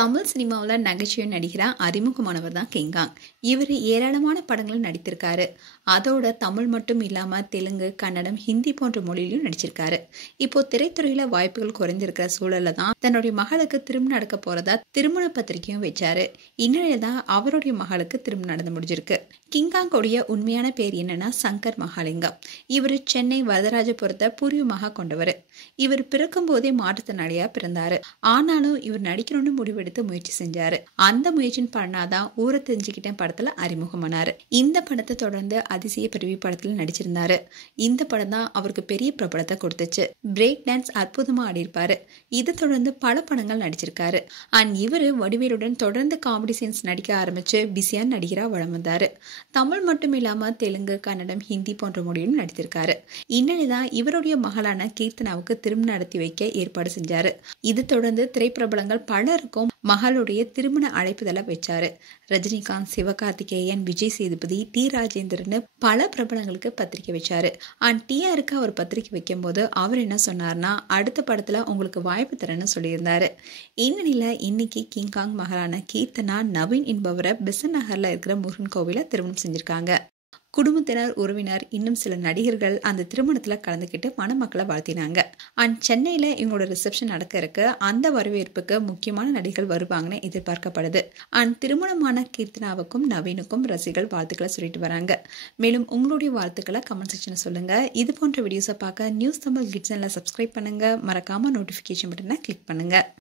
தமிழ் சினிமாவில் நகைச்சுவை நடிகராக அறிமுகமானவர் தான் கிங்காங். இவர் ஏராளமான படங்களும் நடித்திருக்காரு. அதோட தமிழ் மட்டும் இல்லாமல் தெலுங்கு, கன்னடம், ஹிந்தி போன்ற மொழியிலும் நடிச்சிருக்காரு. இப்போ திரைத்துறையில் வாய்ப்புகள் குறைந்திருக்கிற சூழல்ல தான் தன்னுடைய மகளுக்கு திருமணம் நடக்க போறதா திருமண பத்திரிகையும் வச்சாரு. இந்நிலையில தான் அவருடைய மகளுக்கு திருமணம் நடந்து முடிஞ்சிருக்கு. கிங்காங்கோடைய உண்மையான பேர் என்னன்னா சங்கர் மகாலிங்கம். இவர் சென்னை வரதராஜபுரத்தை பூர்வீகமாக கொண்டவர். இவர் பிறக்கும் போதே மாற்றுத்திறனாளியா பிறந்தாரு. ஆனாலும் இவர் நடிக்கணும்னு முடிவெடுத்து முயற்சி செஞ்சாரு. அந்த முயற்சியின் பலனாதான் ஊரை தெரிஞ்சுக்கிட்டேன் படத்துல அறிமுகமானாரு. இந்த படத்தை தொடர்ந்து அதிசய பிறவி படத்துல நடிச்சிருந்தாரு. இந்த படம் தான் அவருக்கு பெரிய பிரபலத்தை கொடுத்துச்சு. பிரேக் டான்ஸ் அற்புதமா ஆடிருப்பாரு. இதை தொடர்ந்து பல படங்கள் நடிச்சிருக்காரு. இவரு வடிவேலுடன் தொடர்ந்து காமெடி சீன்ஸ் நடிக்க ஆரம்பிச்சு பிஸியான நடிகரா வளம் வந்தாரு. தமிழ் மட்டும் இல்லாம தெலுங்கு, கன்னடம், ஹிந்தி போன்ற மொழியும் நடித்திருக்காரு. இந்நிலைதான் இவருடைய மகளான கீர்த்தனாவுக்கு திருமணம் நடத்தி வைக்க ஏற்பாடு செஞ்சாரு. இது தொடர்ந்து திரைப்பிரபலங்கள் பலருக்கும் மகளுடைய திருமண அழைப்புதலை வச்சாரு. ரஜினிகாந்த், சிவகார்த்திகேயன், விஜய் சேதுபதி, டி ராஜேந்திரன் பல பிரபலங்களுக்கு பத்திரிக்கை வச்சாரு. டிஆருக்கு அவர் பத்திரிக்கை வைக்கும் போது அவர் என்ன சொன்னார்னா, அடுத்த படத்துல உங்களுக்கு வாய்ப்பு தரேன்னு சொல்லியிருந்தாரு. இந்நிலையில இன்னைக்கு கிங்காங் மகளான கீர்த்தனா நவீன் என்பவரை பெசன்ட் நகர்ல இருக்கிற முருகன் கோவில திருமணம் செஞ்சிருக்காங்க. குடும்பத்தினர், உறவினர், இன்னும் சில நடிகர்கள் அந்த திருமணத்துல கலந்துக்கிட்டு மணமக்களை வாழ்த்தினாங்க. சென்னையில இவங்களோட ரிசப்ஷன் நடக்க இருக்கு. அந்த வரவேற்புக்கு முக்கியமான நடிகர்கள் வருவாங்கன்னு எதிர்பார்க்கப்படுது. திருமணமான கீர்த்தனாவுக்கும் நவீனுக்கும் ரசிகர்கள் வாழ்த்துக்களை சொல்லிட்டு வராங்க. மேலும் உங்களுடைய வாழ்த்துக்களை கமெண்ட் செக்ஷன்ல சொல்லுங்க. இது போன்ற வீடியோஸை பார்க்க நியூஸ் தமிழ் கிட்ஸ் சேனலை சப்ஸ்கிரைப் பண்ணுங்க. மறக்காம நோட்டிபிகேஷன் பட்டனை கிளிக் பண்ணுங்க.